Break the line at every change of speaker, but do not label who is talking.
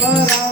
parar.